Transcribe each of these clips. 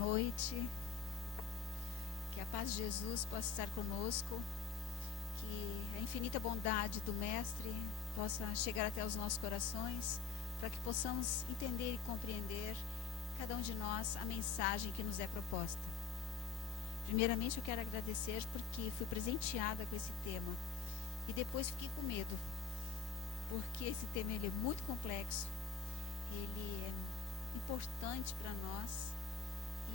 noite. Que a paz de Jesus possa estar conosco. Que a infinita bondade do Mestre possa chegar até os nossos corações, para que possamos entender e compreender, cada um de nós, a mensagem que nos é proposta. Primeiramente, eu quero agradecer porque fui presenteada com esse tema. E depois fiquei com medo, porque esse tema ele é muito complexo, ele é importante para nós,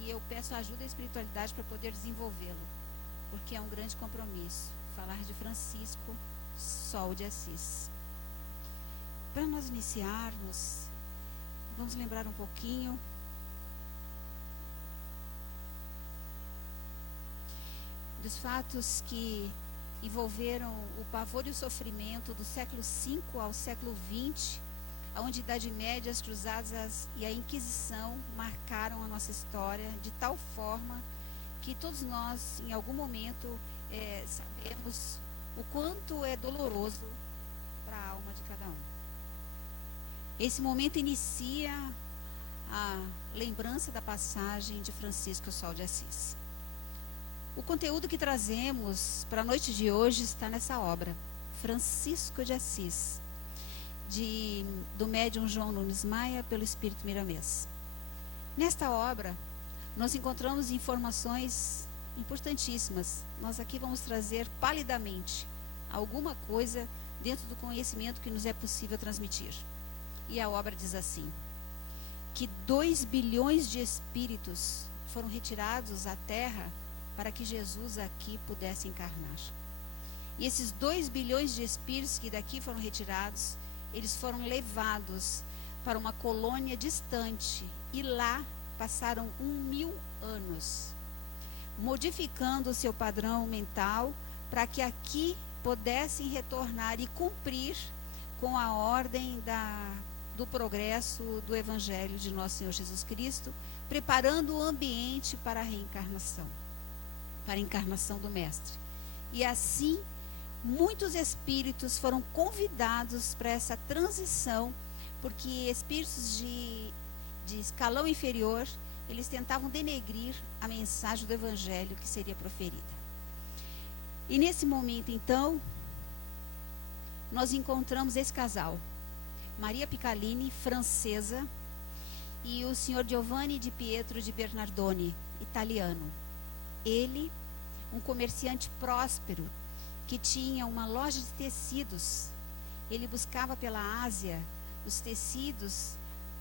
e eu peço a ajuda da espiritualidade para poder desenvolvê-lo, porque é um grande compromisso falar de Francisco Sol de Assis. Para nós iniciarmos, vamos lembrar um pouquinho dos fatos que envolveram o pavor e o sofrimento do século V ao século XX, onde a Idade Média, as Cruzadas e a Inquisição marcaram a nossa história de tal forma que todos nós, em algum momento, sabemos o quanto é doloroso para a alma de cada um. Esse momento inicia a lembrança da passagem de Francisco Sol de Assis. O conteúdo que trazemos para a noite de hoje está nessa obra, Francisco de Assis, do médium João Nunes Maia, pelo Espírito Miramês. Nesta obra, nós encontramos informações importantíssimas. Nós aqui vamos trazer palidamente alguma coisa dentro do conhecimento que nos é possível transmitir. E a obra diz assim, que 2 bilhões de espíritos foram retirados à Terra para que Jesus aqui pudesse encarnar. E esses 2 bilhões de espíritos que daqui foram retirados, eles foram levados para uma colônia distante, e lá passaram 1000 anos, modificando o seu padrão mental para que aqui pudessem retornar e cumprir com a ordem do progresso do Evangelho de nosso Senhor Jesus Cristo, preparando o ambiente para a reencarnação, para a encarnação do Mestre. E assim, muitos espíritos foram convidados para essa transição, porque espíritos de escalão inferior, eles tentavam denegrir a mensagem do Evangelho que seria proferida. E nesse momento, então, nós encontramos esse casal, Maria Piccolini, francesa, e o senhor Giovanni di Pietro di Bernardoni, italiano. Ele, um comerciante próspero, que tinha uma loja de tecidos. Ele buscava pela Ásia os tecidos,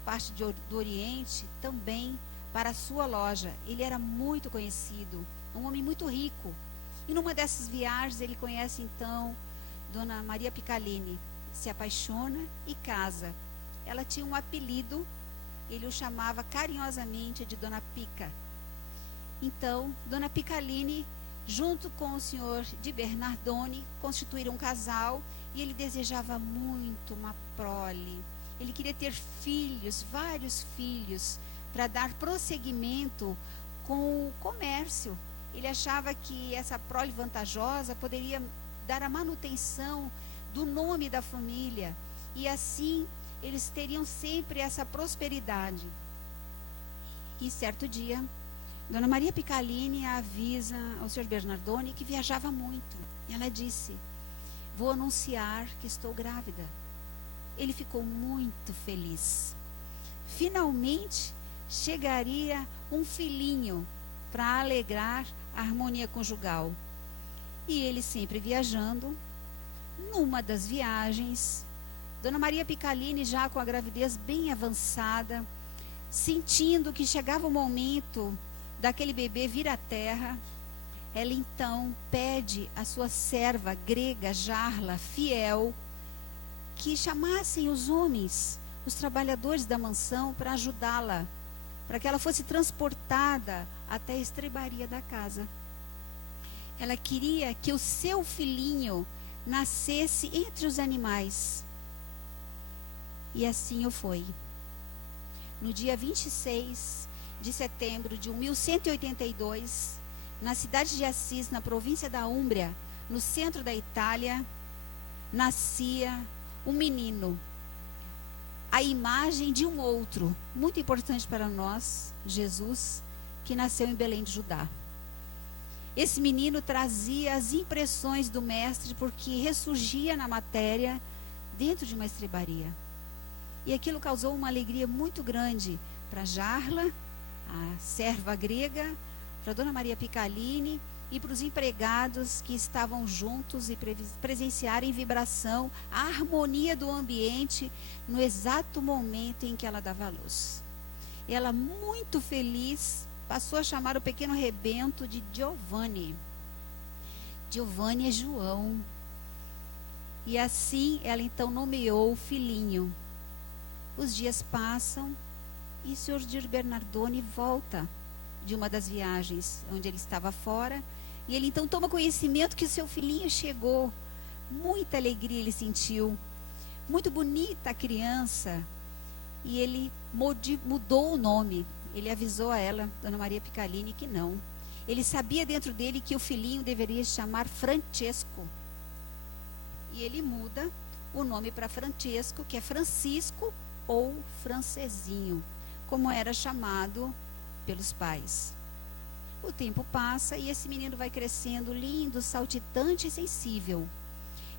parte do Oriente, também para a sua loja. Ele era muito conhecido, um homem muito rico. E numa dessas viagens ele conhece então Dona Maria Piccolini, se apaixona e casa. Ela tinha um apelido, ele o chamava carinhosamente de Dona Pica. Então, Dona Piccolini, junto com o senhor de Bernardoni, constituíram um casal, e ele desejava muito uma prole. Ele queria ter filhos, vários filhos, para dar prosseguimento com o comércio. Ele achava que essa prole vantajosa poderia dar a manutenção do nome da família, e assim eles teriam sempre essa prosperidade. E certo dia, Dona Maria Piccolini avisa ao senhor Bernardoni que viajava muito. E ela disse, vou anunciar que estou grávida. Ele ficou muito feliz. Finalmente, chegaria um filhinho para alegrar a harmonia conjugal. E ele sempre viajando. Numa das viagens, Dona Maria Piccolini, já com a gravidez bem avançada, sentindo que chegava o momento daquele bebê vir à terra, ela então pede à sua serva grega, Jarla, fiel, que chamassem os homens, os trabalhadores da mansão, para ajudá-la, para que ela fosse transportada até a estrebaria da casa. Ela queria que o seu filhinho nascesse entre os animais. E assim o foi. No dia 26 de setembro de 1182, na cidade de Assis, na província da Úmbria, no centro da Itália, nascia um menino, a imagem de um outro, muito importante para nós, Jesus, que nasceu em Belém de Judá. Esse menino trazia as impressões do mestre, porque ressurgia na matéria dentro de uma estrebaria. E aquilo causou uma alegria muito grande para Jarla, a serva grega, para Dona Maria Picalini e para os empregados que estavam juntos e presenciaram em vibração a harmonia do ambiente no exato momento em que ela dava a luz. Ela, muito feliz, passou a chamar o pequeno rebento de Giovanni. Giovanni é João. E assim ela então nomeou o filhinho. Os dias passam e o senhor Dir Bernardoni volta de uma das viagens onde ele estava fora. E ele então toma conhecimento que o seu filhinho chegou. Muita alegria ele sentiu. Muito bonita a criança. E ele mudou o nome. Ele avisou a ela, Dona Maria Picalini, que não. Ele sabia dentro dele que o filhinho deveria se chamar Francesco. E ele muda o nome para Francesco, que é Francisco ou Francesinho, como era chamado pelos pais. O tempo passa e esse menino vai crescendo lindo, saltitante e sensível.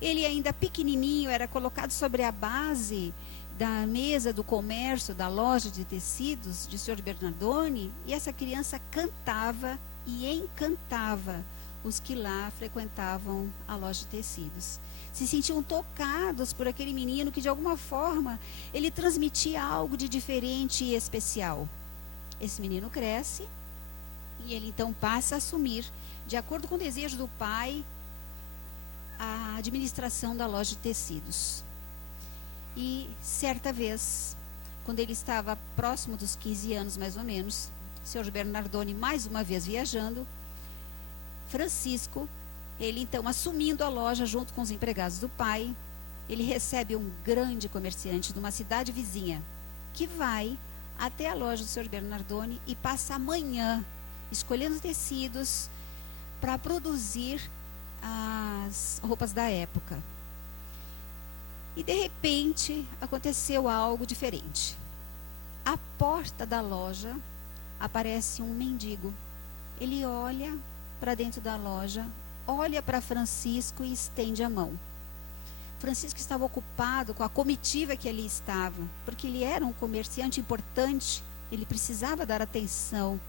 Ele ainda pequenininho era colocado sobre a base da mesa do comércio, da loja de tecidos de Sr. Bernardoni, e essa criança cantava e encantava os que lá frequentavam a loja de tecidos. Se sentiam tocados por aquele menino que, de alguma forma, ele transmitia algo de diferente e especial. Esse menino cresce e ele então passa a assumir, de acordo com o desejo do pai, a administração da loja de tecidos. E certa vez, quando ele estava próximo dos 15 anos mais ou menos, o Sr. Bernardoni mais uma vez viajando, Francisco, ele então assumindo a loja junto com os empregados do pai, ele recebe um grande comerciante de uma cidade vizinha, que vai até a loja do Sr. Bernardoni e passa a manhã escolhendo tecidos para produzir as roupas da época. E de repente aconteceu algo diferente. À porta da loja aparece um mendigo. Ele olha para dentro da loja, olha para Francisco e estende a mão. Francisco estava ocupado com a comitiva que ali estava, porque ele era um comerciante importante, ele precisava dar atenção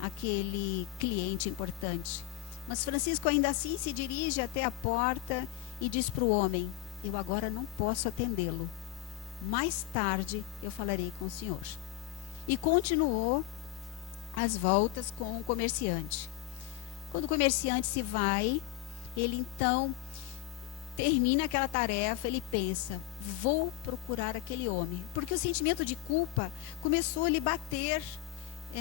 àquele cliente importante. Mas Francisco ainda assim se dirige até a porta e diz para o homem: eu agora não posso atendê-lo. Mais tarde eu falarei com o senhor. E continuou as voltas com o comerciante. Quando o comerciante se vai, ele então termina aquela tarefa, ele pensa: vou procurar aquele homem. Porque o sentimento de culpa começou a lhe bater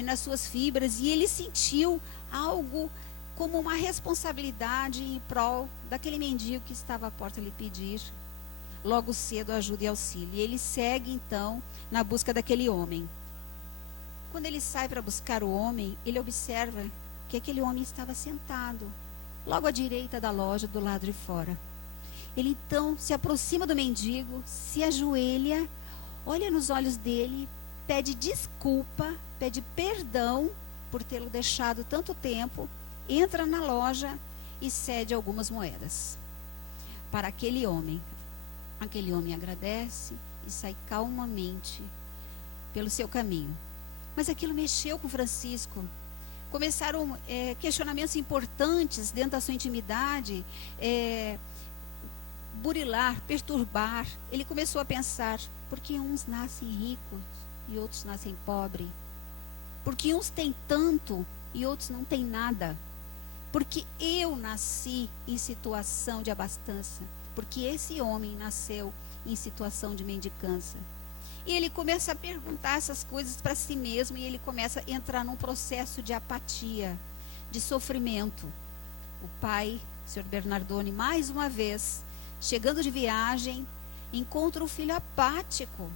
nas suas fibras e ele sentiu algo como uma responsabilidade em prol daquele mendigo que estava à porta lhe pedir logo cedo ajuda e auxílio. E ele segue então na busca daquele homem. Quando ele sai para buscar o homem, ele observa que aquele homem estava sentado logo à direita da loja, do lado de fora. Ele então se aproxima do mendigo, se ajoelha, olha nos olhos dele, pede desculpa, pede perdão por tê-lo deixado tanto tempo, entra na loja e cede algumas moedas para aquele homem. Aquele homem agradece e sai calmamente pelo seu caminho. Mas aquilo mexeu com Francisco. Começaram questionamentos importantes dentro da sua intimidade, burilar, perturbar. Ele começou a pensar: por que uns nascem ricos e outros nascem pobres? Por que uns têm tanto e outros não têm nada? Porque eu nasci em situação de abastança, porque esse homem nasceu em situação de mendicância. E ele começa a perguntar essas coisas para si mesmo e ele começa a entrar num processo de apatia, de sofrimento. O pai, Sr. Bernardoni, mais uma vez, chegando de viagem, encontra o filho apático.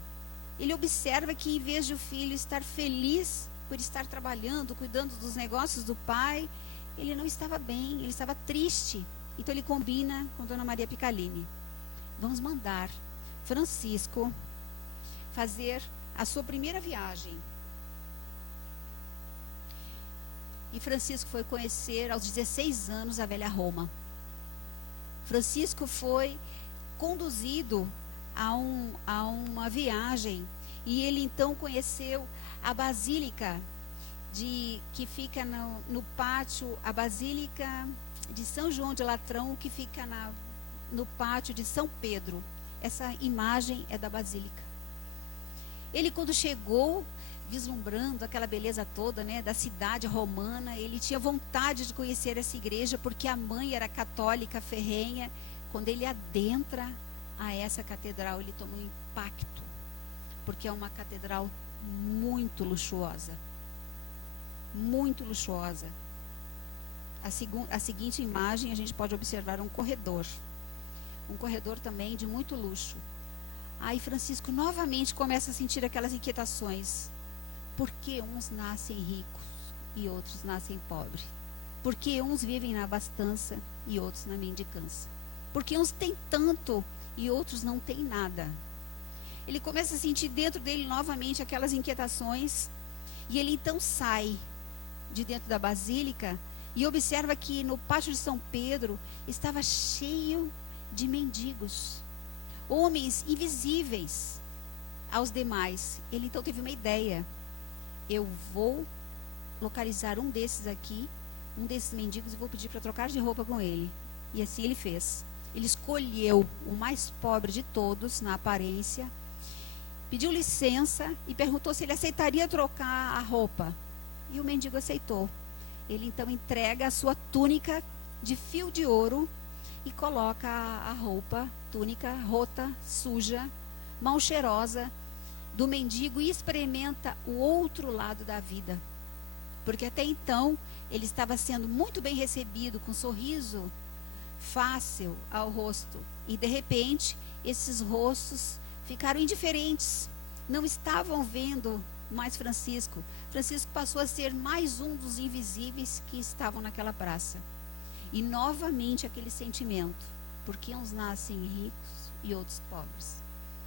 Ele observa que, em vez de o filho estar feliz por estar trabalhando, cuidando dos negócios do pai, ele não estava bem, ele estava triste. Então ele combina com Dona Maria Picalini: vamos mandar Francisco fazer a sua primeira viagem. E Francisco foi conhecer aos 16 anos a velha Roma. Francisco foi conduzido a uma viagem e ele então conheceu a Basílica que fica no pátio, a Basílica de São João de Latrão, que fica no pátio de São Pedro. Essa imagem é da Basílica. Ele, quando chegou, vislumbrando aquela beleza toda, né, da cidade romana, ele tinha vontade de conhecer essa igreja, porque a mãe era católica ferrenha. Quando ele adentra a essa catedral, ele toma um impacto, porque é uma catedral muito luxuosa. Muito luxuosa. A seguinte imagem, a gente pode observar um corredor também de muito luxo. Aí Francisco novamente começa a sentir aquelas inquietações. Por que uns nascem ricos e outros nascem pobres? Por que uns vivem na abastança e outros na mendicância? Por que uns têm tanto e outros não têm nada? Ele começa a sentir dentro dele novamente aquelas inquietações, e ele então sai de dentro da basílica e observa que no pátio de São Pedro estava cheio de mendigos, homens invisíveis aos demais. Ele então teve uma ideia: eu vou localizar um desses aqui, um desses mendigos, e vou pedir para trocar de roupa com ele. E assim ele fez. Ele escolheu o mais pobre de todos na aparência, pediu licença e perguntou se ele aceitaria trocar a roupa. E o mendigo aceitou. Ele então entrega a sua túnica de fio de ouro e coloca a roupa, túnica rota, suja, mal cheirosa, do mendigo, e experimenta o outro lado da vida. Porque até então ele estava sendo muito bem recebido, com um sorriso fácil ao rosto. E de repente esses rostos ficaram indiferentes, não estavam vendo mais Francisco. Francisco passou a ser mais um dos invisíveis que estavam naquela praça. E novamente aquele sentimento: por que uns nascem ricos e outros pobres?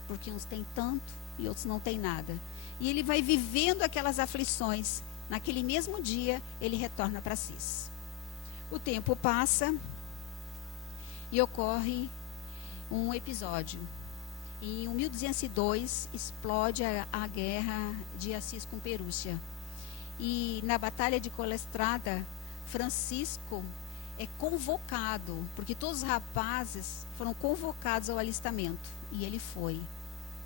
Porque uns têm tanto e outros não têm nada. E ele vai vivendo aquelas aflições. Naquele mesmo dia ele retorna para Assis. O tempo passa e ocorre um episódio. Em 1202 explode a guerra de Assis com Perúcia. E na batalha de Colestrada, Francisco é convocado, porque todos os rapazes foram convocados ao alistamento. E ele foi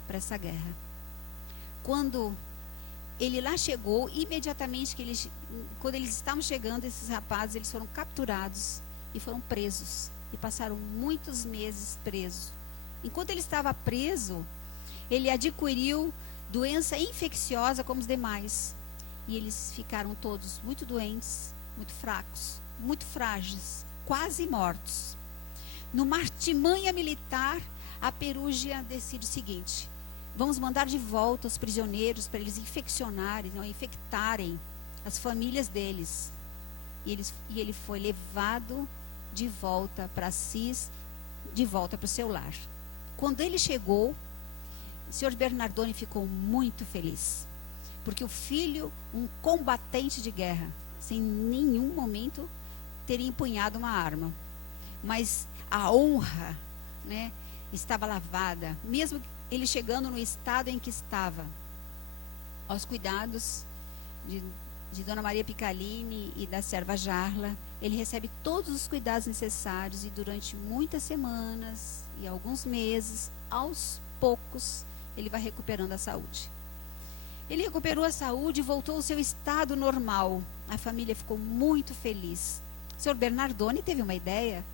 para essa guerra. Quando ele lá chegou, imediatamente quando eles estavam chegando, esses rapazes, eles foram capturados e foram presos. E passaram muitos meses presos. Enquanto ele estava preso, ele adquiriu doença infecciosa como os demais. E eles ficaram todos muito doentes, muito fracos, muito frágeis, quase mortos. Numa artimanha militar, a Perúgia decide o seguinte: vamos mandar de volta os prisioneiros para eles infectarem as famílias deles. E ele foi levado de volta para Assis, de volta para o seu lar. Quando ele chegou, o senhor Bernardone ficou muito feliz, porque o filho, um combatente de guerra, sem nenhum momento teria empunhado uma arma, mas a honra, né, estava lavada, mesmo ele chegando no estado em que estava, aos cuidados de Dona Maria Picalini e da serva Jarla. Ele recebe todos os cuidados necessários, e durante muitas semanas e alguns meses, aos poucos, ele vai recuperando a saúde. Ele recuperou a saúde e voltou ao seu estado normal. A família ficou muito feliz. O senhor Bernardone teve uma ideia: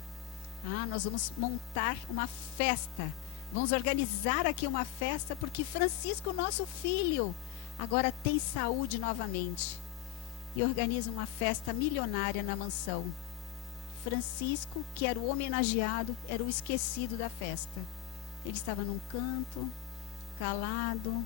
nós vamos montar uma festa, vamos organizar aqui uma festa, porque Francisco, nosso filho, agora tem saúde novamente. E organiza uma festa milionária na mansão. Francisco, que era o homenageado, era o esquecido da festa. Ele estava num canto, calado,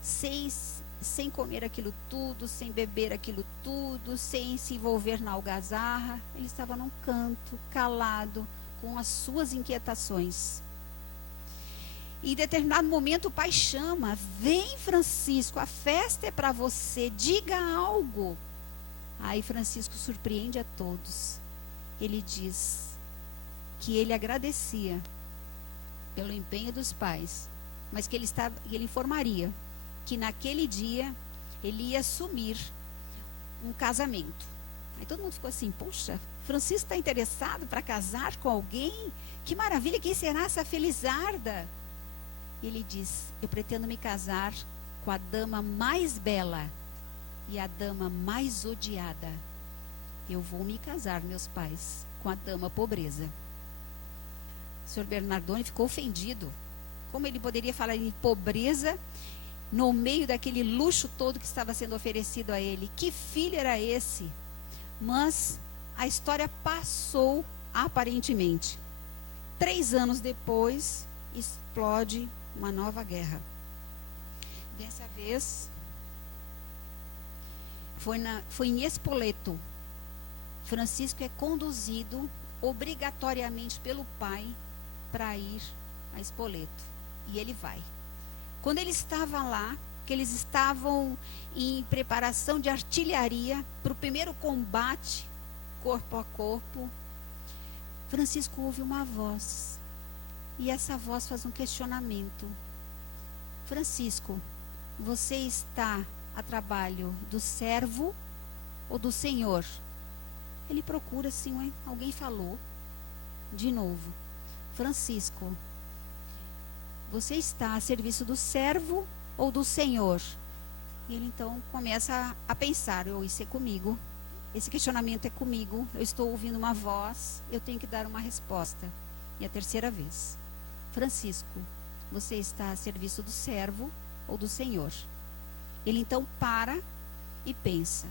sem comer aquilo tudo, sem beber aquilo tudo, sem se envolver na algazarra. Ele estava num canto, calado, com as suas inquietações. E em determinado momento o pai chama: vem, Francisco, a festa é para você, diga algo. Aí Francisco surpreende a todos. Ele diz que ele agradecia pelo empenho dos pais, mas que ele informaria que naquele dia ele ia assumir um casamento. Aí todo mundo ficou assim: poxa, Francisco está interessado para casar com alguém? Que maravilha, quem será essa felizarda? Ele diz: eu pretendo me casar com a dama mais bela e a dama mais odiada. Eu vou me casar, meus pais, com a dama pobreza. O senhor Bernardoni ficou ofendido. Como ele poderia falar em pobreza no meio daquele luxo todo que estava sendo oferecido a ele? Que filho era esse? Mas a história passou aparentemente. 3 anos depois, explode uma nova guerra. Dessa vez, foi em Spoleto. Francisco é conduzido obrigatoriamente pelo pai para ir a Spoleto. E ele vai. Quando ele estava lá, que eles estavam em preparação de artilharia para o primeiro combate, corpo a corpo, Francisco ouve uma voz. E essa voz faz um questionamento. Francisco, você está a trabalho do servo ou do Senhor? Ele procura assim, ué, alguém falou. De novo, Francisco, você está a serviço do servo ou do Senhor? E ele então começa a pensar: isso é comigo, esse questionamento é comigo, eu estou ouvindo uma voz, eu tenho que dar uma resposta. E a terceira vez: Francisco, você está a serviço do servo ou do Senhor? Ele então para e pensa: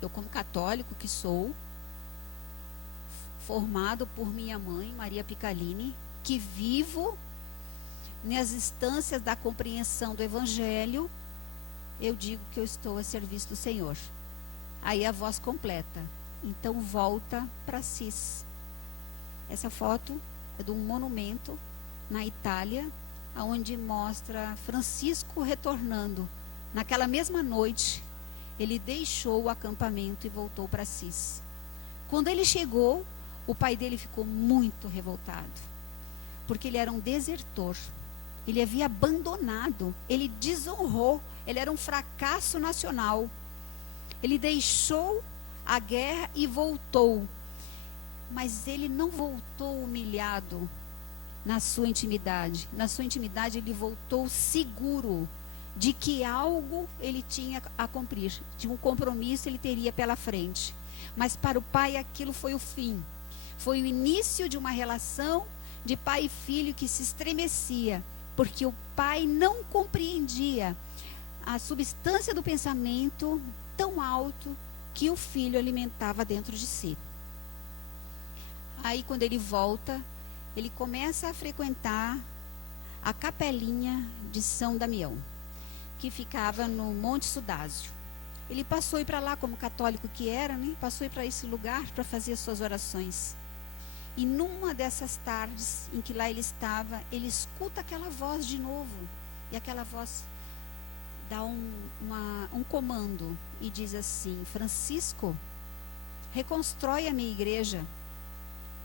eu, como católico que sou, formado por minha mãe, Maria Picalini, que vivo nas instâncias da compreensão do Evangelho, eu digo que eu estou a serviço do Senhor. Aí a voz completa: então volta para Assis. Essa foto é de um monumento na Itália, onde mostra Francisco retornando. Naquela mesma noite, ele deixou o acampamento e voltou para Assis. Quando ele chegou, o pai dele ficou muito revoltado, porque ele era um desertor. Ele havia abandonado, ele desonrou, ele era um fracasso nacional. Ele deixou a guerra e voltou. Mas ele não voltou humilhado na sua intimidade. Na sua intimidade ele voltou seguro de que algo ele tinha a cumprir, de um compromisso ele teria pela frente. Mas para o pai aquilo foi o fim. Foi o início de uma relação de pai e filho que se estremecia, porque o pai não compreendia a substância do pensamento tão alto que o filho alimentava dentro de si. Aí quando ele volta, ele começa a frequentar a capelinha de São Damião, que ficava no Monte Sudásio. Ele passou a ir para lá, como católico que era, né? Passou a ir para esse lugar para fazer as suas orações. E numa dessas tardes em que lá ele estava, ele escuta aquela voz de novo. E aquela voz dá um comando e diz assim: Francisco, reconstrói a minha igreja.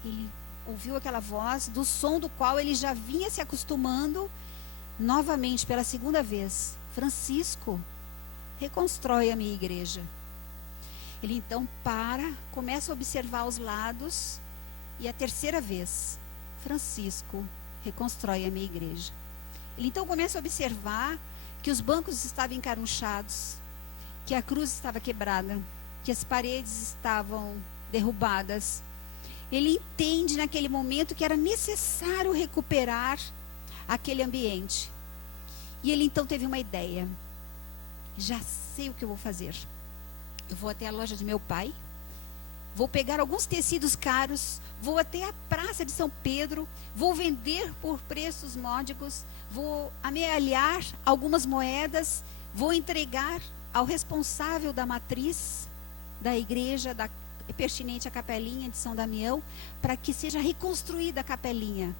Ele ouviu aquela voz, do som do qual ele já vinha se acostumando, novamente pela segunda vez: Francisco, reconstrói a minha igreja. Ele então começa a observar os lados, e a terceira vez: Francisco, reconstrói a minha igreja. Ele então começa a observar que os bancos estavam encarunchados, que a cruz estava quebrada, que as paredes estavam derrubadas. Ele entende naquele momento que era necessário recuperar aquele ambiente. E ele então teve uma ideia: já sei o que eu vou fazer. Eu vou até a loja de meu pai, vou pegar alguns tecidos caros, vou até a Praça de São Pedro, vou vender por preços módicos, vou amealhar algumas moedas, vou entregar ao responsável da matriz da igreja, pertinente à capelinha de São Damião, para que seja reconstruída a capelinha.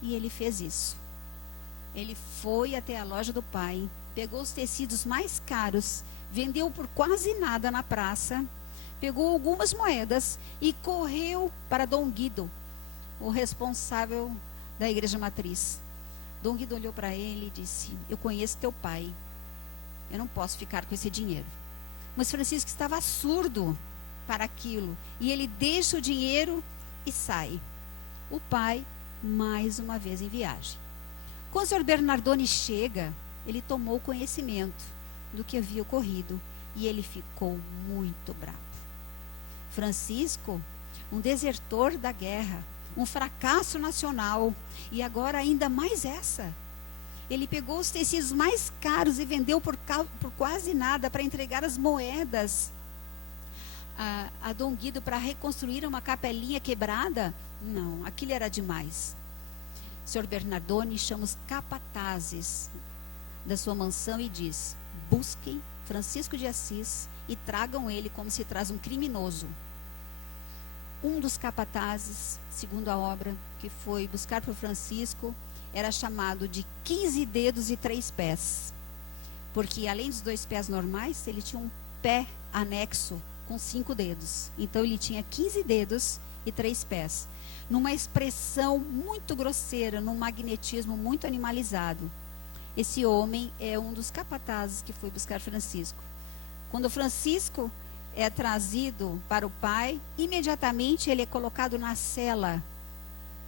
E ele fez isso. Ele foi até a loja do pai, pegou os tecidos mais caros, vendeu por quase nada na praça, pegou algumas moedas e correu para Dom Guido, o responsável da igreja matriz. Dom Guido olhou para ele e disse: eu conheço teu pai, eu não posso ficar com esse dinheiro. Mas Francisco estava surdo para aquilo, e ele deixa o dinheiro e sai. O pai, mais uma vez em viagem. Quando o senhor Bernardone chega, ele tomou conhecimento do que havia ocorrido, e ele ficou muito bravo. Francisco, um desertor da guerra, um fracasso nacional, e agora ainda mais essa. Ele pegou os tecidos mais caros e vendeu por quase nada para entregar as moedas a Dom Guido para reconstruir uma capelinha quebrada. Não, aquilo era demais. O senhor Bernardone chama os capatazes da sua mansão e diz: busquem Francisco de Assis e tragam ele como se traz um criminoso. Um dos capatazes, segundo a obra, que foi buscar para o Francisco, era chamado de 15 dedos e 3 pés. Porque além dos 2 pés normais, ele tinha um pé anexo com 5 dedos. Então ele tinha 15 dedos e 3 pés. Numa expressão muito grosseira, num magnetismo muito animalizado. Esse homem é um dos capatazes que foi buscar Francisco. Quando Francisco é trazido para o pai, imediatamente ele é colocado na cela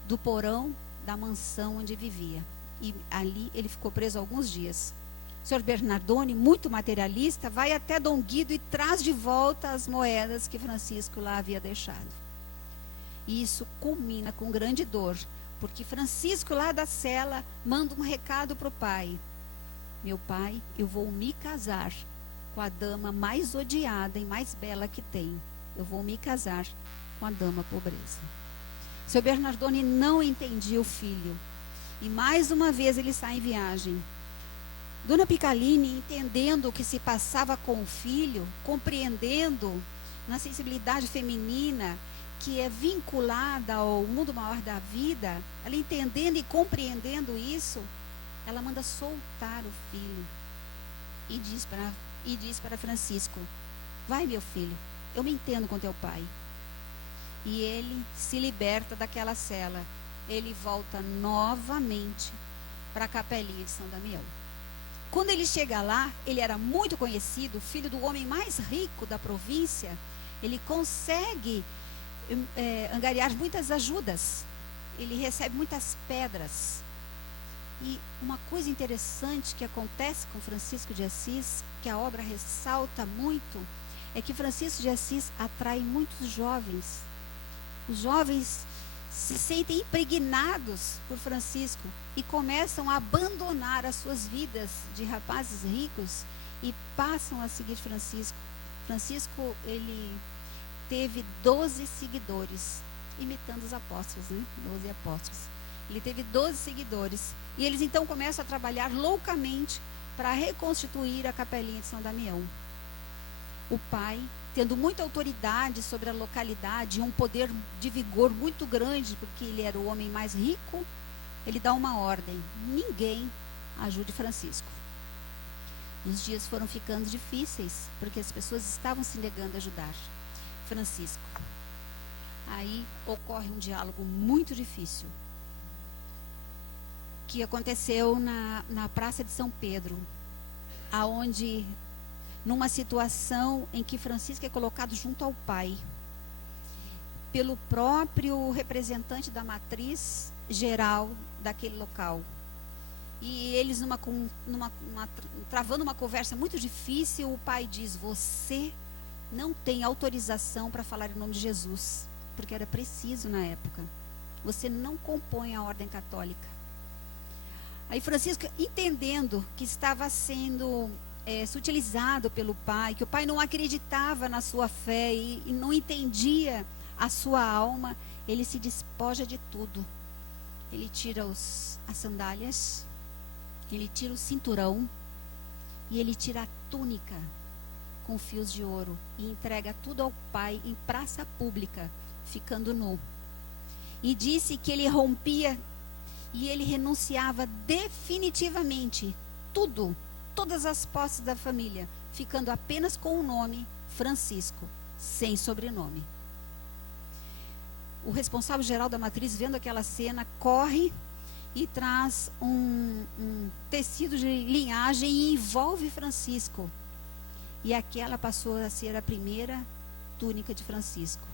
do porão da mansão onde vivia. E ali ele ficou preso alguns dias. O senhor Bernardone, muito materialista, vai até Dom Guido e traz de volta as moedas que Francisco lá havia deixado. E isso culmina com grande dor, porque Francisco lá da cela manda um recado para o pai: meu pai, eu vou me casar com a dama mais odiada e mais bela que tem. Eu vou me casar com a dama pobreza. Seu Bernardone não entendia o filho. E mais uma vez ele sai em viagem. Dona Piccaline, entendendo o que se passava com o filho, compreendendo na sensibilidade feminina que é vinculada ao mundo maior da vida, ela entendendo e compreendendo isso, ela manda soltar o filho e diz para Francisco: vai, meu filho, eu me entendo com teu pai. E ele se liberta daquela cela. Ele volta novamente para a capelinha de São Damião. Quando ele chega lá, ele era muito conhecido, filho do homem mais rico da província. Ele consegue angariar muitas ajudas. Ele recebe muitas pedras. E uma coisa interessante que acontece com Francisco de Assis, que a obra ressalta muito, é que Francisco de Assis atrai muitos jovens. Os jovens se sentem impregnados por Francisco e começam a abandonar as suas vidas de rapazes ricos e passam a seguir Francisco. Francisco, ele teve 12 seguidores, imitando os apóstolos, né? 12 apóstolos. Ele teve 12 seguidores. E eles então começam a trabalhar loucamente para reconstituir a capelinha de São Damião. O pai, tendo muita autoridade sobre a localidade, um poder de vigor muito grande, porque ele era o homem mais rico, ele dá uma ordem: ninguém ajude Francisco. Os dias foram ficando difíceis, porque as pessoas estavam se negando a ajudar Francisco. Aí ocorre um diálogo muito difícil, que aconteceu na Praça de São Pedro, aonde, numa situação em que Francisco é colocado junto ao pai, pelo próprio representante da matriz geral daquele local. E eles, travando uma conversa muito difícil, o pai diz: você não tem autorização para falar em nome de Jesus, porque era preciso na época. Você não compõe a ordem católica. Aí Francisco, entendendo que estava sendo sutilizado pelo pai, que o pai não acreditava na sua fé e não entendia a sua alma, ele se despoja de tudo. Ele tira as sandálias, ele tira o cinturão e ele tira a túnica com fios de ouro e entrega tudo ao pai em praça pública, ficando nu. E disse que ele rompia e ele renunciava definitivamente tudo todas as posses da família, ficando apenas com o nome Francisco, sem sobrenome. O responsável geral da matriz, vendo aquela cena, corre e traz um tecido de linhagem e envolve Francisco. E aquela passou a ser a primeira túnica de Francisco.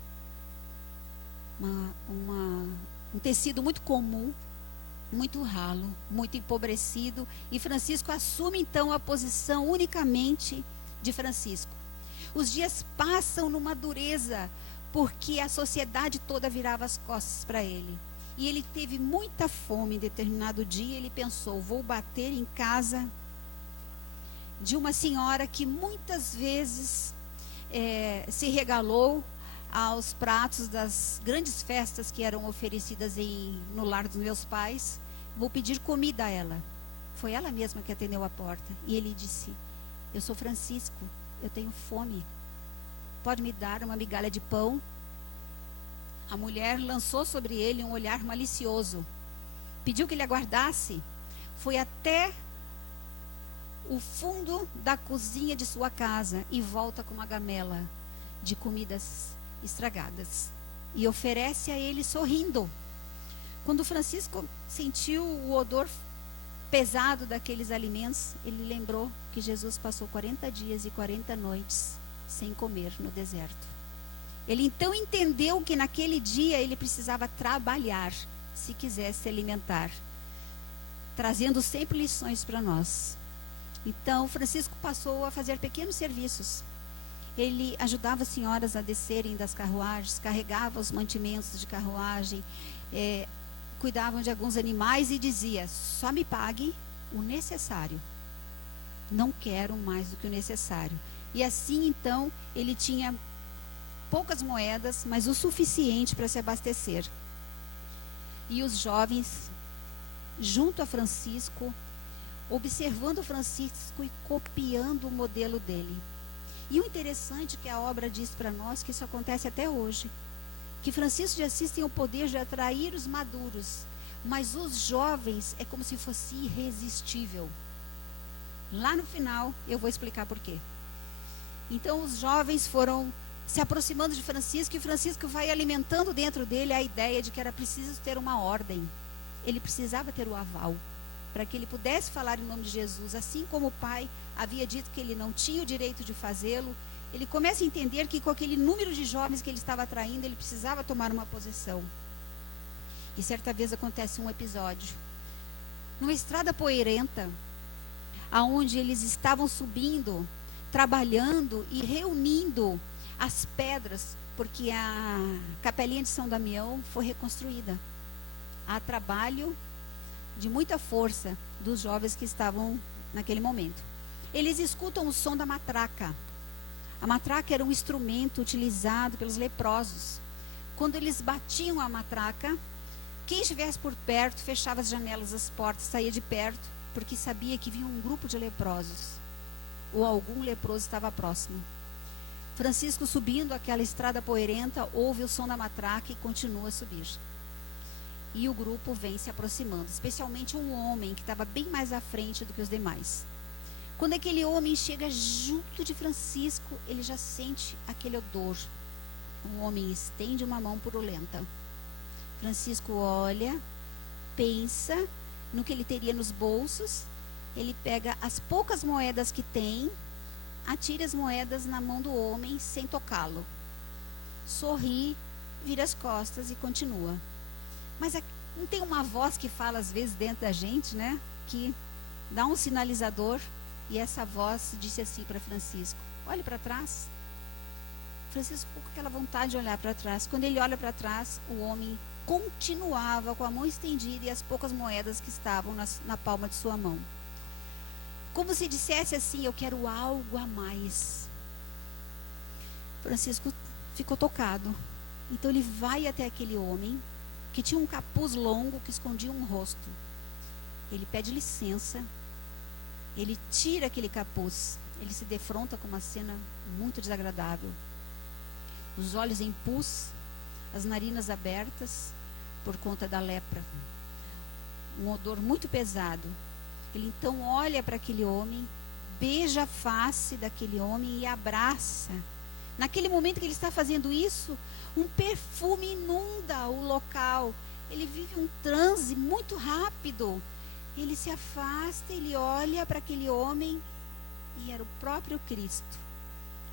Um tecido muito comum, muito ralo, muito empobrecido. E Francisco assume então a posição unicamente de Francisco. Os dias passam numa dureza, porque a sociedade toda virava as costas para ele. E ele teve muita fome em determinado dia. Ele pensou: vou bater em casa de uma senhora que muitas vezes se regalou aos pratos das grandes festas que eram oferecidas no lar dos meus pais. Vou pedir comida a ela. Foi ela mesma que atendeu a porta. E ele disse: eu sou Francisco, eu tenho fome. Pode me dar uma migalha de pão? A mulher lançou sobre ele um olhar malicioso. Pediu que ele aguardasse. Foi até o fundo da cozinha de sua casa e volta com uma gamela de comidas estragadas. E oferece a ele sorrindo. Quando Francisco sentiu o odor pesado daqueles alimentos, ele lembrou que Jesus passou 40 dias e 40 noites sem comer no deserto. Ele então entendeu que naquele dia ele precisava trabalhar se quisesse se alimentar, trazendo sempre lições para nós. Então Francisco passou a fazer pequenos serviços. Ele ajudava as senhoras a descerem das carruagens, carregava os mantimentos de carruagem, cuidavam de alguns animais e dizia: só me pague o necessário. Não quero mais do que o necessário. E assim, então, ele tinha poucas moedas, mas o suficiente para se abastecer. E os jovens, junto a Francisco, observando Francisco e copiando o modelo dele. E o interessante é que a obra diz para nós que isso acontece até hoje. Que Francisco de Assis tem o poder de atrair os maduros, mas os jovens é como se fosse irresistível. Lá no final, eu vou explicar por quê. Então, os jovens foram se aproximando de Francisco, e Francisco vai alimentando dentro dele a ideia de que era preciso ter uma ordem. Ele precisava ter o aval, para que ele pudesse falar em nome de Jesus. Assim como o pai havia dito que ele não tinha o direito de fazê-lo, ele começa a entender que com aquele número de jovens que ele estava atraindo, ele precisava tomar uma posição. E certa vez acontece um episódio. Numa estrada poeirenta, aonde eles estavam subindo, trabalhando e reunindo as pedras, porque a capelinha de São Damião foi reconstruída. Há trabalho de muita força dos jovens que estavam naquele momento. Eles escutam o som da matraca. A matraca era um instrumento utilizado pelos leprosos. Quando eles batiam a matraca, quem estivesse por perto fechava as janelas, as portas, saía de perto, porque sabia que vinha um grupo de leprosos, ou algum leproso estava próximo. Francisco, subindo aquela estrada poeirenta, ouve o som da matraca e continua a subir. E o grupo vem se aproximando, especialmente um homem que estava bem mais à frente do que os demais. Quando aquele homem chega junto de Francisco, ele já sente aquele odor. O homem estende uma mão purulenta. Francisco olha, pensa no que ele teria nos bolsos. Ele pega as poucas moedas que tem, atira as moedas na mão do homem sem tocá-lo. Sorri, vira as costas e continua. Mas não tem uma voz que fala às vezes dentro da gente, né? Que dá um sinalizador. E essa voz disse assim para Francisco: olhe para trás. Francisco ficou com aquela vontade de olhar para trás. Quando ele olha para trás, o homem continuava com a mão estendida e as poucas moedas que estavam na palma de sua mão. Como se dissesse assim: eu quero algo a mais. Francisco ficou tocado. Então ele vai até aquele homem que tinha um capuz longo que escondia um rosto. Ele pede licença. Ele tira aquele capuz. Ele se defronta com uma cena muito desagradável. Os olhos em pus, as narinas abertas por conta da lepra. Um odor muito pesado. Ele então olha para aquele homem beija a face daquele homem e abraça. Naquele momento que ele está fazendo isso, um perfume inunda o local. Ele vive um transe muito rápido. Ele se afasta, ele olha para aquele homem e era o próprio Cristo.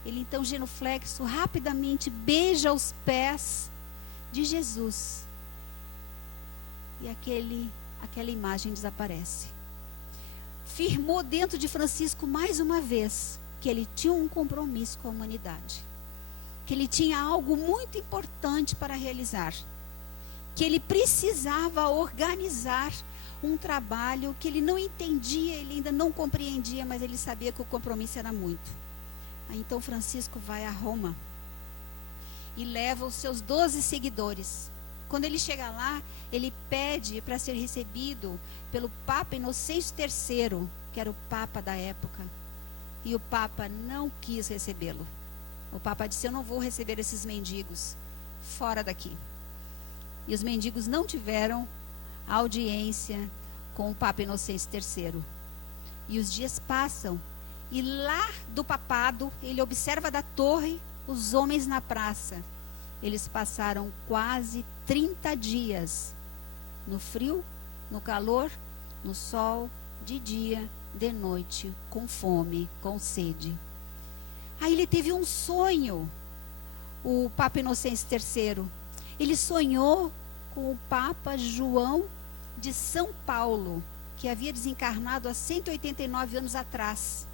Ele então, genuflexo, rapidamente beija os pés de Jesus. E aquela imagem desaparece. Firmou dentro de Francisco mais uma vez que ele tinha um compromisso com a humanidade. Que ele tinha algo muito importante para realizar. Que ele precisava organizar um trabalho que ele não entendia, ele ainda não compreendia, mas ele sabia que o compromisso era muito. Aí, então Francisco vai a Roma e leva os seus 12 seguidores. Quando ele chega lá, ele pede para ser recebido pelo Papa Inocêncio III, que era o Papa da época. E o Papa não quis recebê-lo. O Papa disse: eu não vou receber esses mendigos, fora daqui. E os mendigos não tiveram audiência com o Papa Inocêncio III. E os dias passam, e lá do papado, ele observa da torre os homens na praça. Eles passaram quase 30 dias, no frio, no calor, no sol, de dia, de noite, com fome, com sede. Aí ele teve um sonho, o Papa Inocêncio III. Ele sonhou com o Papa João de São Paulo, que havia desencarnado há 189 anos atrás.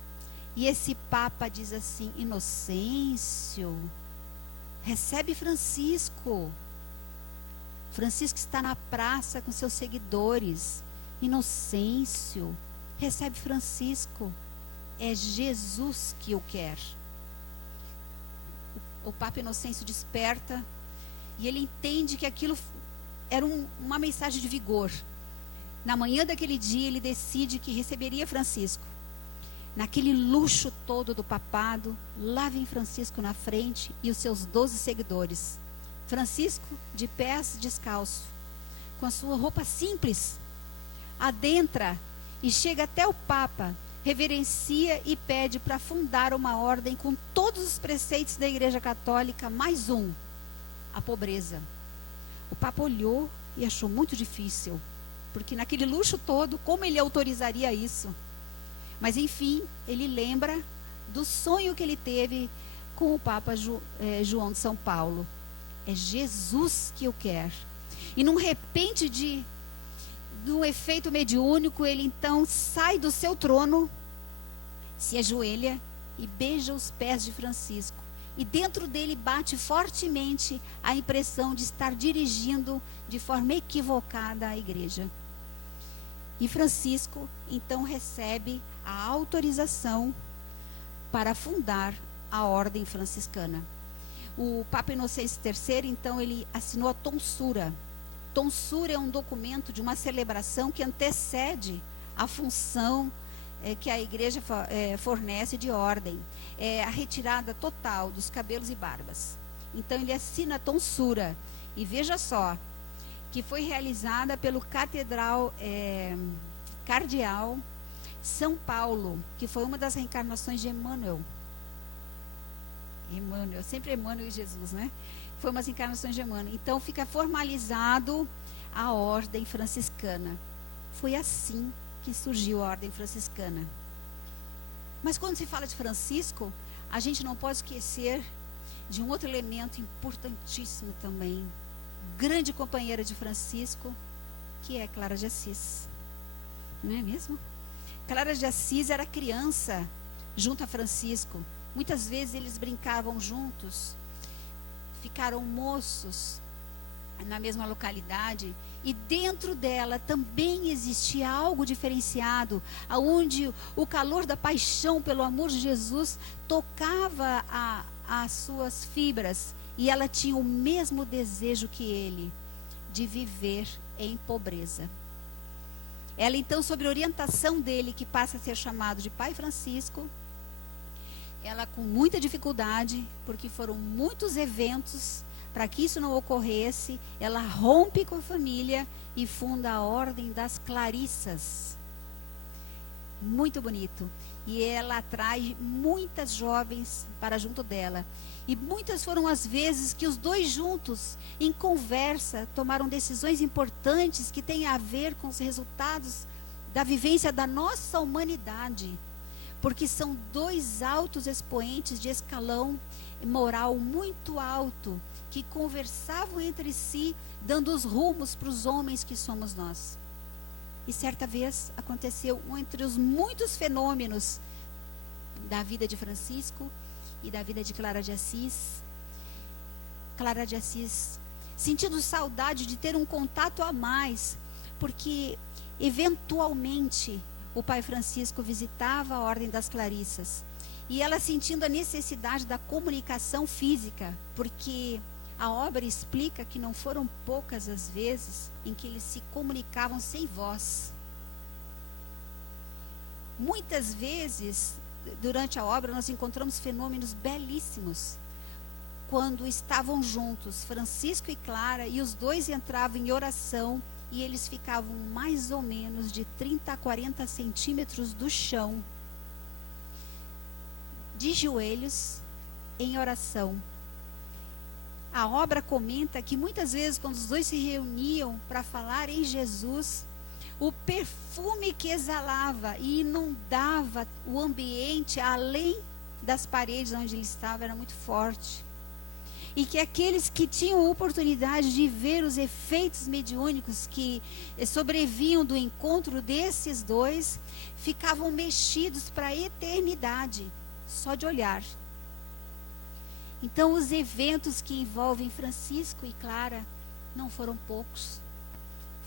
E esse Papa diz assim: Inocêncio, recebe Francisco. Francisco está na praça com seus seguidores. Inocêncio, recebe Francisco. É Jesus que o quer. O Papa Inocêncio desperta e ele entende que aquilo era uma mensagem de vigor. Na manhã daquele dia, ele decide que receberia Francisco. Naquele luxo todo do papado, lá vem Francisco na frente e os seus 12 seguidores. Francisco, de pés descalço, com a sua roupa simples, adentra e chega até o Papa, reverencia e pede para fundar uma ordem com todos os preceitos da Igreja Católica, mais um: a pobreza. O Papa olhou e achou muito difícil, porque naquele luxo todo, como ele autorizaria isso? Mas enfim, ele lembra do sonho que ele teve com o Papa João de São Paulo. É Jesus que o quer. E num repente de um efeito mediúnico, ele então sai do seu trono, se ajoelha e beija os pés de Francisco. E dentro dele bate fortemente a impressão de estar dirigindo de forma equivocada a igreja. E Francisco então recebe a autorização para fundar a ordem franciscana. O Papa Inocêncio III, então, ele assinou a tonsura. Tonsura é um documento de uma celebração que antecede a função que a igreja fornece de ordem. É a retirada total dos cabelos e barbas. Então, ele assina a tonsura. E veja só, que foi realizada pelo Cardeal São Paulo, que foi uma das reencarnações de Emmanuel. Sempre Emmanuel e Jesus, né? Foi umas encarnações de Emmanuel. Então fica formalizado a ordem franciscana. Foi assim que surgiu a ordem franciscana. Mas quando se fala de Francisco, a gente não pode esquecer de um outro elemento importantíssimo também. Grande companheira de Francisco, que é Clara de Assis. Não é mesmo? Clara de Assis era criança junto a Francisco. Muitas vezes eles brincavam juntos, ficaram moços na mesma localidade, e dentro dela também existia algo diferenciado, onde o calor da paixão pelo amor de Jesus tocava as suas fibras, e ela tinha o mesmo desejo que ele, de viver em pobreza. Ela então, sob orientação dele, que passa a ser chamado de Pai Francisco, ela com muita dificuldade, porque foram muitos eventos para que isso não ocorresse, ela rompe com a família e funda a Ordem das Clarissas. muito bonito. E ela atrai muitas jovens para junto dela. E muitas foram as vezes que os dois juntos, em conversa, tomaram decisões importantes que têm a ver com os resultados da vivência da nossa humanidade. Porque são dois altos expoentes de escalão moral muito alto, que conversavam entre si, dando os rumos para os homens que somos nós. E certa vez aconteceu entre os muitos fenômenos da vida de Francisco e da vida de Clara de Assis. Clara de Assis, sentindo saudade de ter um contato a mais, porque eventualmente o pai Francisco visitava a Ordem das Clarissas. E ela sentindo a necessidade da comunicação física, porque a obra explica que não foram poucas as vezes em que eles se comunicavam sem voz. Muitas vezes, durante a obra, nós encontramos fenômenos belíssimos. Quando estavam juntos, Francisco e Clara, e os dois entravam em oração, e eles ficavam mais ou menos de 30 a 40 centímetros do chão, de joelhos, em oração. A obra comenta que muitas vezes, quando os dois se reuniam para falar em Jesus, o perfume que exalava e inundava o ambiente, além das paredes onde ele estava, era muito forte. E que aqueles que tinham oportunidade de ver os efeitos mediúnicos que sobrevinham do encontro desses dois, ficavam mexidos para a eternidade, só de olhar. Então, os eventos que envolvem Francisco e Clara não foram poucos,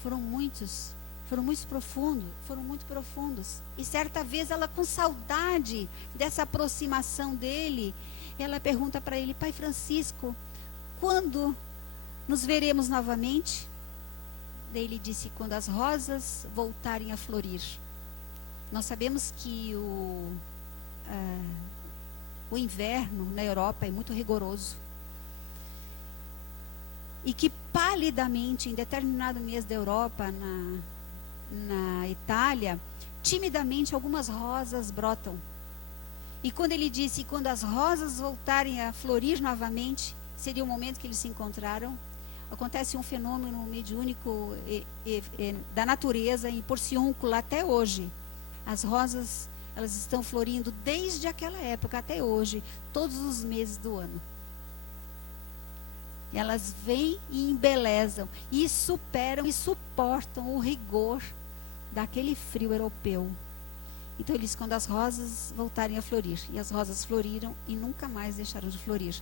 foram muito profundos. E certa vez, ela, com saudade dessa aproximação dele, ela pergunta para ele: Pai Francisco, quando nos veremos novamente? Daí ele disse: quando as rosas voltarem a florir. Nós sabemos que o inverno na Europa é muito rigoroso. E que palidamente, em determinado mês da Europa, na Itália, timidamente algumas rosas brotam. E quando ele disse, quando as rosas voltarem a florir novamente, seria o momento que eles se encontraram, acontece um fenômeno mediúnico da natureza em Porciúncula até hoje. As rosas, elas estão florindo desde aquela época até hoje, todos os meses do ano. E elas vêm e embelezam, e superam e suportam o rigor daquele frio europeu. Então ele diz, quando as rosas voltarem a florir. E as rosas floriram e nunca mais deixaram de florir.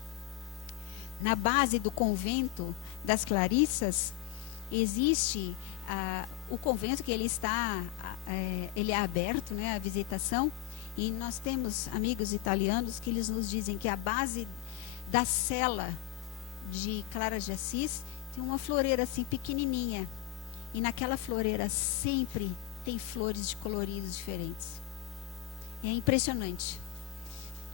Na base do convento das Clarissas, existe o convento que ele é aberto, né, à visitação. E nós temos amigos italianos que eles nos dizem que a base da cela de Clara de Assis tem uma floreira assim pequenininha. E naquela floreira sempre tem flores de coloridos diferentes. É impressionante.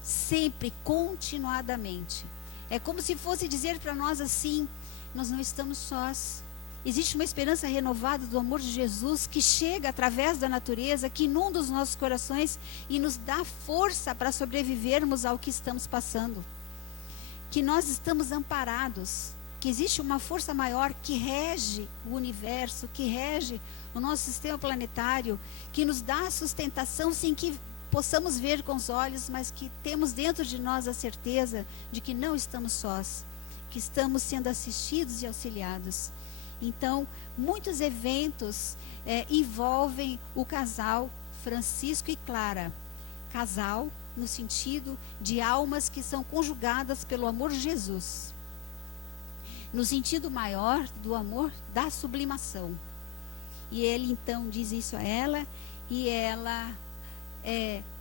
Sempre, continuadamente. É como se fosse dizer para nós assim, nós não estamos sós. Existe uma esperança renovada do amor de Jesus que chega através da natureza, que inunda os nossos corações e nos dá força para sobrevivermos ao que estamos passando. Que nós estamos amparados, que existe uma força maior que rege o universo, que rege o nosso sistema planetário, que nos dá sustentação sem que possamos ver com os olhos, mas que temos dentro de nós a certeza de que não estamos sós, que estamos sendo assistidos e auxiliados. Então, muitos eventos envolvem o casal Francisco e Clara. Casal no sentido de almas que são conjugadas pelo amor de Jesus. No sentido maior do amor da sublimação. E ele então diz isso a ela, e ela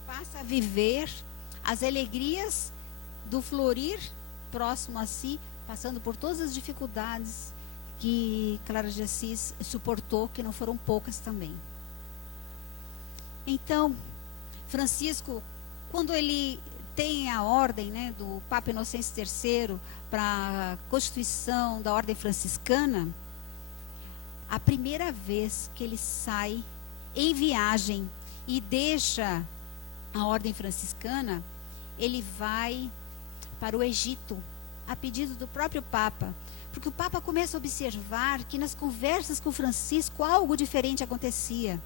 passa a viver as alegrias do florir próximo a si, passando por todas as dificuldades que Clara de Assis suportou, que não foram poucas também. Então, Francisco, quando ele tem a ordem, né, do Papa Inocêncio III para a constituição da ordem franciscana, a primeira vez que ele sai em viagem e deixa a ordem franciscana, ele vai para o Egito, a pedido do próprio Papa, porque o Papa começa a observar que nas conversas com Francisco algo diferente acontecia.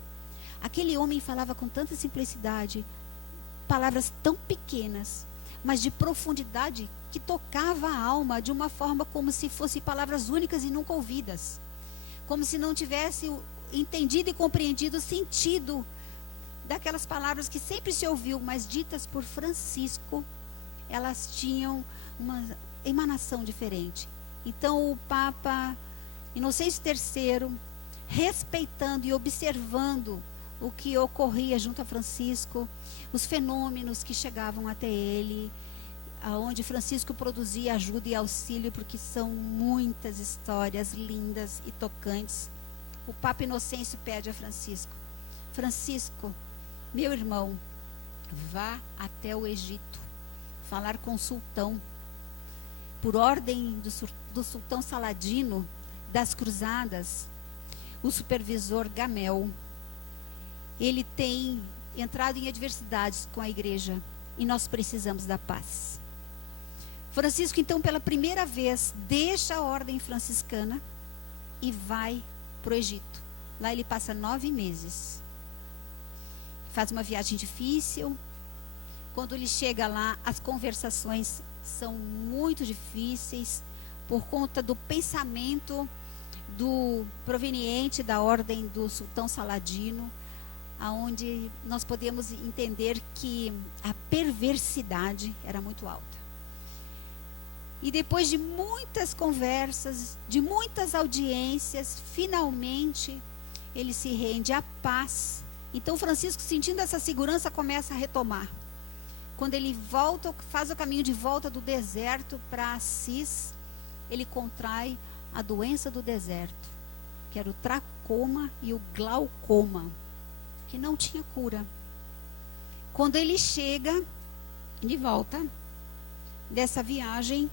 Aquele homem falava com tanta simplicidade, palavras tão pequenas, mas de profundidade, que tocava a alma de uma forma como se fossem palavras únicas e nunca ouvidas, como se não tivesse entendido e compreendido o sentido daquelas palavras que sempre se ouviu, mas ditas por Francisco, elas tinham uma emanação diferente. Então o Papa Inocêncio III, respeitando e observando o que ocorria junto a Francisco, os fenômenos que chegavam até ele, aonde Francisco produzia ajuda e auxílio, porque são muitas histórias lindas e tocantes. O Papa Inocêncio pede a Francisco: Francisco, meu irmão, vá até o Egito falar com o sultão, por ordem do sultão Saladino das Cruzadas, o supervisor Gamel. Ele tem entrado em adversidades com a igreja e nós precisamos da paz. Francisco, então, pela primeira vez, deixa a ordem franciscana e vai para o Egito. Lá ele passa 9 meses. Faz uma viagem difícil. Quando ele chega lá, as conversações são muito difíceis por conta do pensamento proveniente da ordem do sultão Saladino, aonde nós podemos entender que a perversidade era muito alta. E depois de muitas conversas, de muitas audiências, finalmente ele se rende à paz. Então Francisco, sentindo essa segurança, começa a retomar. Quando ele volta, faz o caminho de volta do deserto para Assis, ele contrai a doença do deserto, que era o tracoma e o glaucoma, que não tinha cura. Quando ele chega de volta dessa viagem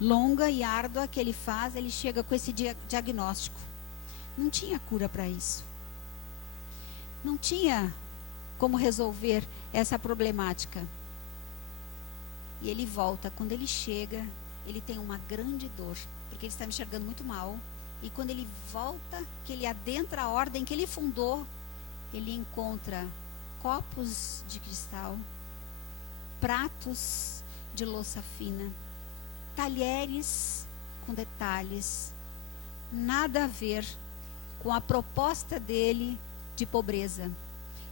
longa e árdua que ele faz, ele chega com esse diagnóstico. Não tinha cura para isso. Não tinha como resolver essa problemática. E ele volta. Quando ele chega, ele tem uma grande dor, porque ele está enxergando muito mal. E quando ele volta, que ele adentra a ordem que ele fundou, ele encontra copos de cristal, pratos de louça fina, talheres com detalhes, nada a ver com a proposta dele de pobreza.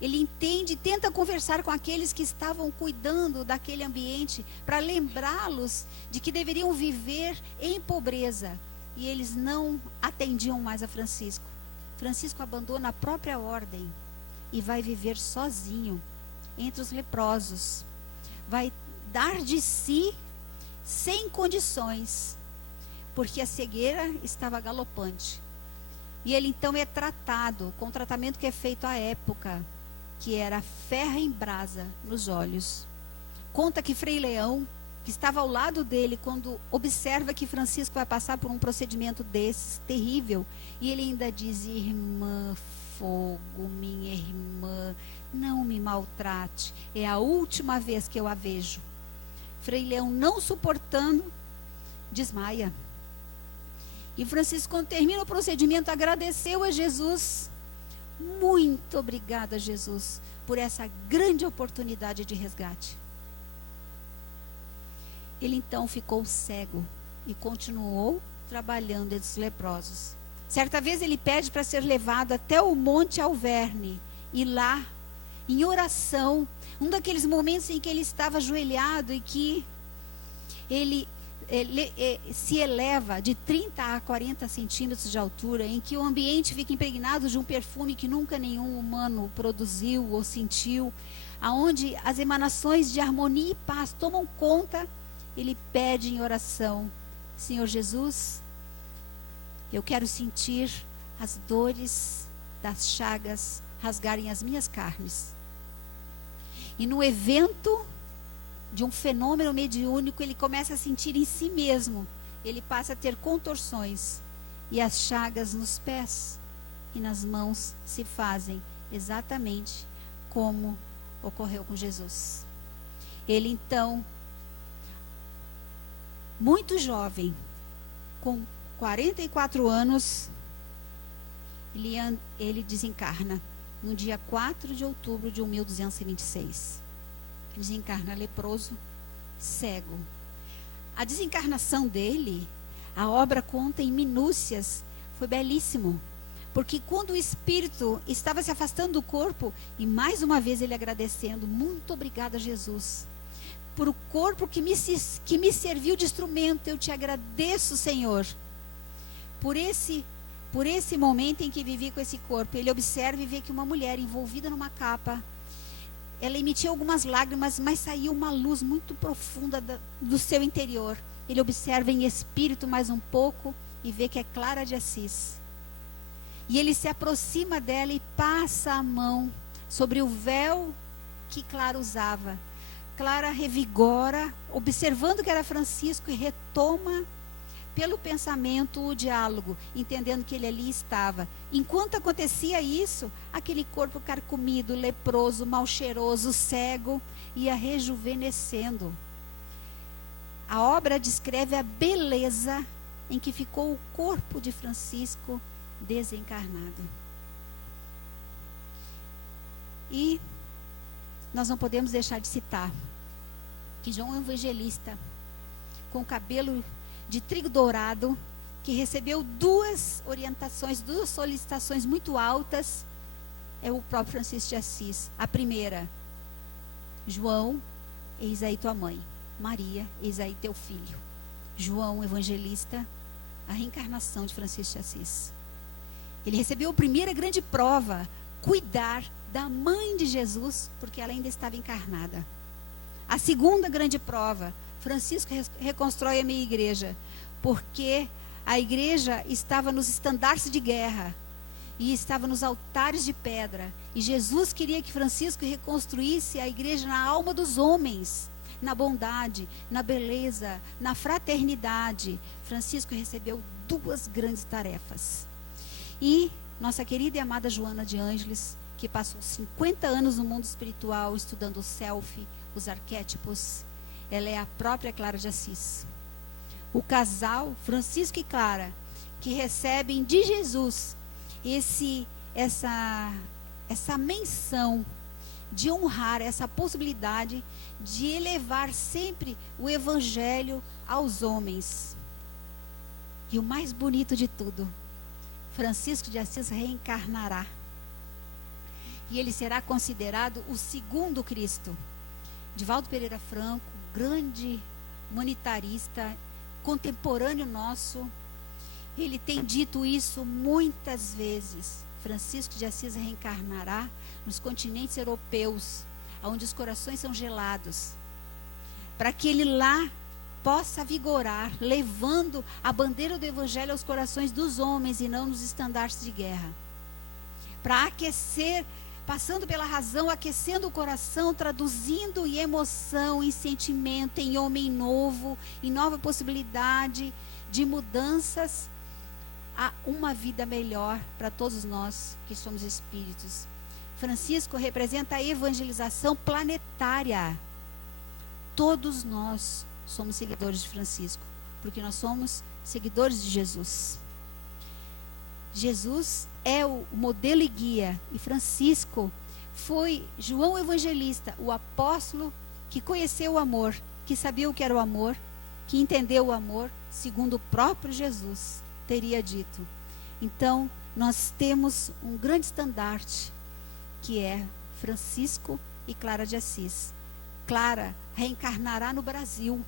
Ele entende, tenta conversar com aqueles que estavam cuidando daquele ambiente para lembrá-los de que deveriam viver em pobreza. E eles não atendiam mais a Francisco. Francisco abandona a própria ordem e vai viver sozinho entre os leprosos. Vai dar de si sem condições, porque a cegueira estava galopante. E ele então é tratado com o tratamento que é feito à época, que era ferro em brasa nos olhos. Conta que Frei Leão, que estava ao lado dele, quando observa que Francisco vai passar por um procedimento desses, terrível, e ele ainda diz: irmã Fogo, minha irmã, não me maltrate, é a última vez que eu a vejo. Frei Leão, não suportando, desmaia. E Francisco, quando termina o procedimento, agradeceu a Jesus. Muito obrigada, Jesus, por essa grande oportunidade de resgate. Ele então ficou cego e continuou trabalhando entre os leprosos. Certa vez ele pede para ser levado até o Monte Alverne, e lá, em oração, um daqueles momentos em que ele estava ajoelhado e que ele se eleva de 30 a 40 centímetros de altura, em que o ambiente fica impregnado de um perfume que nunca nenhum humano produziu ou sentiu, aonde as emanações de harmonia e paz tomam conta. Ele pede em oração: Senhor Jesus, eu quero sentir as dores das chagas rasgarem as minhas carnes. E no evento de um fenômeno mediúnico, ele começa a sentir em si mesmo, ele passa a ter contorções, e as chagas nos pés e nas mãos se fazem exatamente como ocorreu com Jesus. Ele então, muito jovem, com 44 anos, ele desencarna no dia 4 de outubro de 1226. Desencarna leproso, cego. A desencarnação dele, a obra conta em minúcias, foi belíssimo. Porque quando o espírito estava se afastando do corpo, e mais uma vez ele agradecendo, muito obrigada, Jesus, por o corpo que me serviu de instrumento, eu te agradeço, Senhor, por esse momento em que vivi com esse corpo. Ele observa e vê que uma mulher envolvida numa capa, ela emitia algumas lágrimas, mas saiu uma luz muito profunda do seu interior. Ele observa em espírito mais um pouco e vê que é Clara de Assis. E ele se aproxima dela e passa a mão sobre o véu que Clara usava. Clara revigora, observando que era Francisco, e retoma pelo pensamento o diálogo, entendendo que ele ali estava. Enquanto acontecia isso, aquele corpo carcomido, leproso, mal cheiroso, cego, ia rejuvenescendo. A obra descreve a beleza em que ficou o corpo de Francisco desencarnado. E nós não podemos deixar de citar que João Evangelista, com cabelo de trigo dourado, que recebeu duas orientações, duas solicitações muito altas, é o próprio Francisco de Assis. A primeira: João, eis aí tua mãe. Maria, eis aí teu filho. João Evangelista, a reencarnação de Francisco de Assis. Ele recebeu a primeira grande prova, cuidar da mãe de Jesus, porque ela ainda estava encarnada. A segunda grande prova: Francisco reconstrói a minha igreja, porque a igreja estava nos estandartes de guerra e estava nos altares de pedra, e Jesus queria que Francisco reconstruísse a igreja na alma dos homens, na bondade, na beleza, na fraternidade. Francisco recebeu duas grandes tarefas. E nossa querida e amada Joana de Ângeles, que passou 50 anos no mundo espiritual estudando o self, os arquétipos, ela é a própria Clara de Assis. O casal, Francisco e Clara, que recebem de Jesus essa menção de honrar, essa possibilidade de elevar sempre o evangelho aos homens. E o mais bonito de tudo: Francisco de Assis reencarnará. E ele será considerado o segundo Cristo. Divaldo Pereira Franco, grande humanitarista, contemporâneo nosso, ele tem dito isso muitas vezes. Francisco de Assis reencarnará nos continentes europeus, onde os corações são gelados, para que ele lá possa vigorar, levando a bandeira do evangelho aos corações dos homens e não nos estandartes de guerra, para aquecer, passando pela razão, aquecendo o coração, traduzindo em emoção, em sentimento, em homem novo, em nova possibilidade de mudanças, a uma vida melhor para todos nós que somos espíritos. Francisco representa a evangelização planetária. Todos nós somos seguidores de Francisco, porque nós somos seguidores de Jesus. Jesus é o modelo e guia, e Francisco foi João Evangelista, o apóstolo que conheceu o amor, que sabia o que era o amor, que entendeu o amor, segundo o próprio Jesus teria dito. Então, nós temos um grande estandarte, que é Francisco e Clara de Assis. Clara reencarnará no Brasil,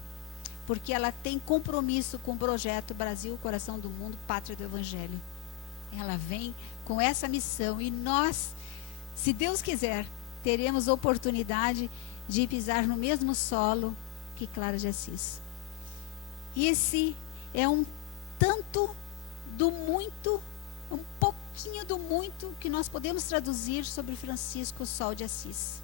porque ela tem compromisso com o projeto Brasil, Coração do Mundo, Pátria do Evangelho. Ela vem com essa missão, e nós, se Deus quiser, teremos oportunidade de pisar no mesmo solo que Clara de Assis. Esse é um tanto do muito, um pouquinho do muito que nós podemos traduzir sobre Francisco Sol de Assis.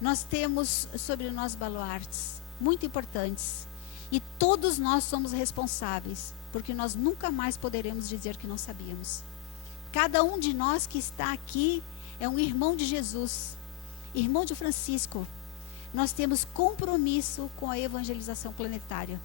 Nós temos sobre nós baluartes muito importantes, e todos nós somos responsáveis, porque nós nunca mais poderemos dizer que não sabíamos. Cada um de nós que está aqui é um irmão de Jesus, Irmão de Francisco, nós temos compromisso com a evangelização planetária.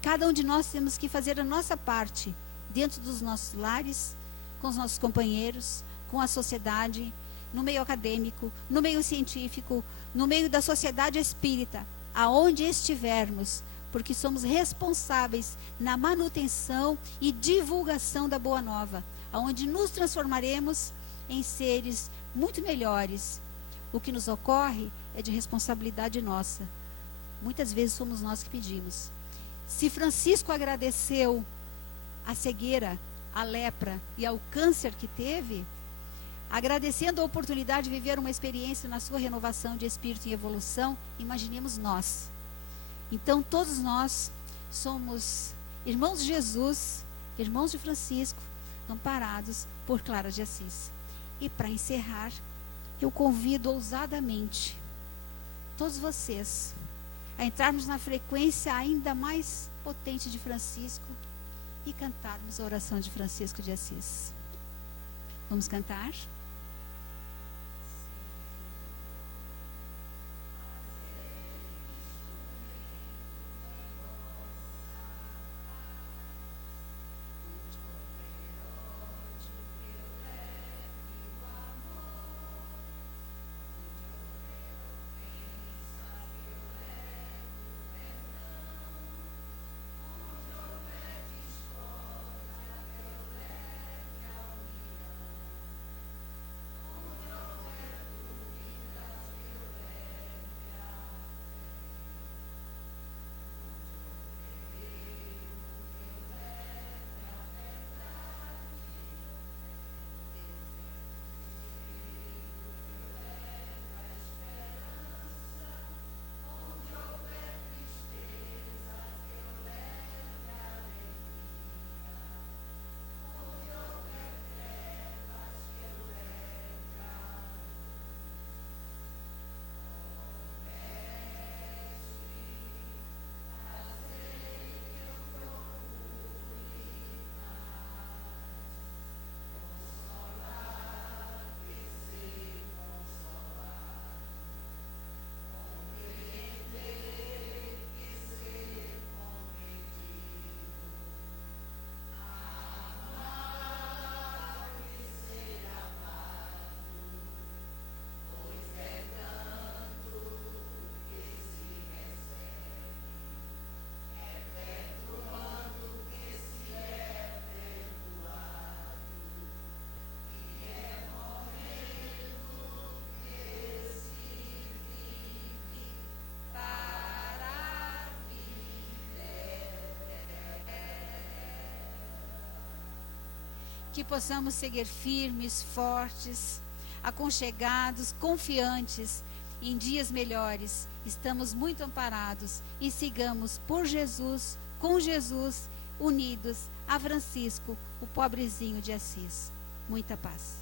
Cada um de nós temos que fazer a nossa parte, dentro dos nossos lares, com os nossos companheiros, com a sociedade, no meio acadêmico, no meio científico, no meio da sociedade espírita, aonde estivermos, porque somos responsáveis na manutenção e divulgação da Boa Nova, aonde nos transformaremos em seres muito melhores. O que nos ocorre é de responsabilidade nossa. Muitas vezes somos nós que pedimos. Se Francisco agradeceu a cegueira, a lepra e ao câncer que teve, agradecendo a oportunidade de viver uma experiência na sua renovação de espírito em evolução, imaginemos nós. Então todos nós somos irmãos de Jesus, irmãos de Francisco, amparados por Clara de Assis. E para encerrar, eu convido ousadamente todos vocês a entrarmos na frequência ainda mais potente de Francisco e cantarmos a oração de Francisco de Assis. Vamos cantar? Que possamos seguir firmes, fortes, aconchegados, confiantes em dias melhores. Estamos muito amparados e sigamos por Jesus, com Jesus, unidos a Francisco, o pobrezinho de Assis. Muita paz.